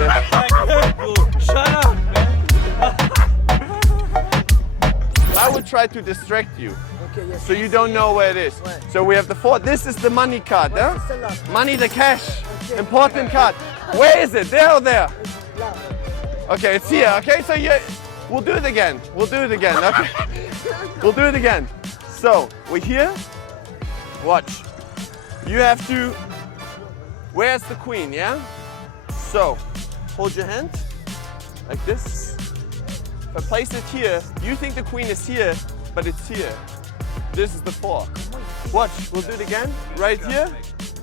this. Shut up, man. I would try to distract you. Okay, yes. So you don't know where it is. So we have the 4. This is the money card, What huh? is the last? Money, the cash. Okay. Important card. Where is it? There or there? Là. Okay, it's here. Okay, so we'll do it again. We'll do it again. Okay. We'll do it again. So we're here. Watch. You have to. Where's the queen? Yeah. So hold your hand like this. If I place it here, you think the queen is here, but it's here. This is the 4. Watch. We'll do it again. Right here.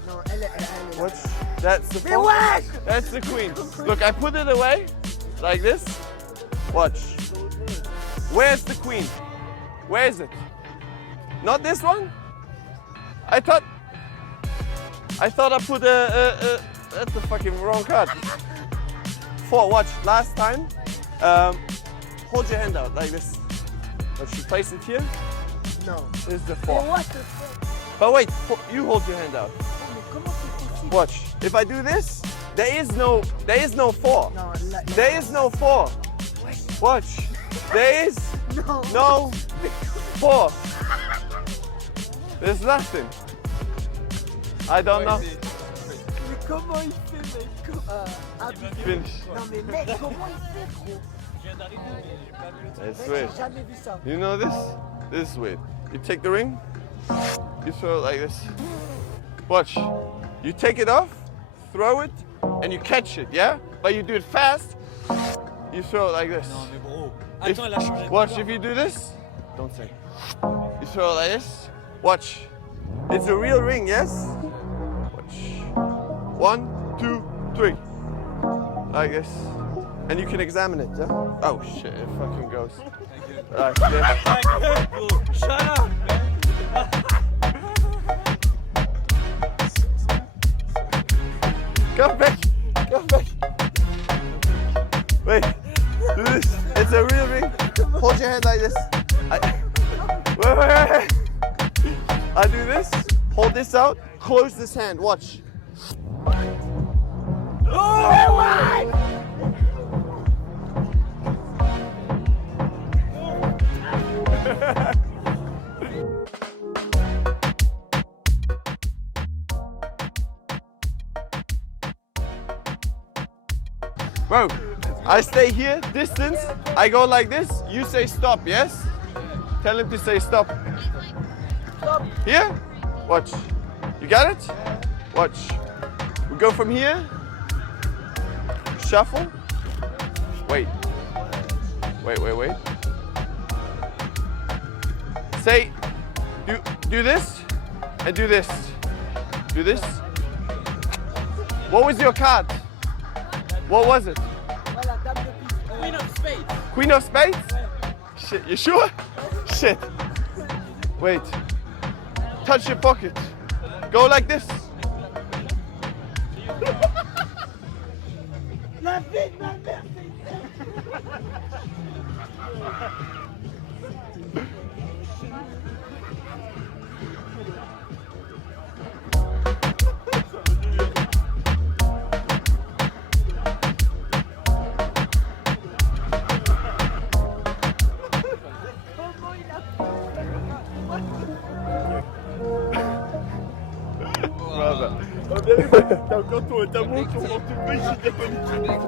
Non, elle est là. Watch. That's the Mais 4. wesh! That's the queen. Look, I put it away like this. Watch. Where's the queen? Where is it? Not this one? I thought I put that's the fucking wrong card. 4, watch, last time. Hold your hand out like this. Let's just place it here. Non. This is the Mais 4. what the fuck? But wait, you hold your hand out. Mais comment c'est possible? Watch. If I do this, there is no 4. Non, là. There is no 4. Watch. There is Non. no 4. There's nothing. I don't know. Mais comment il fait, mec? Finish. Non, mais mec, comment il fait, gros? That's Mec, weird. j'ai jamais vu ça. You know this? This is weird. You take the ring, you throw it like this. Watch. You take it off, throw it, and you catch it, yeah? But you do it fast, you throw it like this. Non, mais bro. If- Attends, elle a changé de watch, couleur. if you do this, don't say. You throw it like this. Watch. It's a real ring, yes? Watch. 1, 2, 3. Like this. And you can examine it, yeah? Oh shit, it fucking goes. Like this. Bro, shut up, man. Come back. Come back. Wait. Do this. It's a real ring. Hold your hand like this. Wait. I do this. Hold this out. Close this hand. Watch. Bro, I stay here, distance, I go like this, you say stop, yes? Tell him to say stop. Stop. Here? Watch. You got it? Watch. We go from here. Shuffle. Wait. Wait. Say, do this and do this. Do this. What was your card? What was it? Voilà, dame de pique. Queen of Spades. Queen of Spades? Shit, you sure? Shit. Wait. Touch your pocket. Go like this. La vie de ma mère, c'est Brother. T'as encore ton montre, ton portefeuille, j'ai diabolique.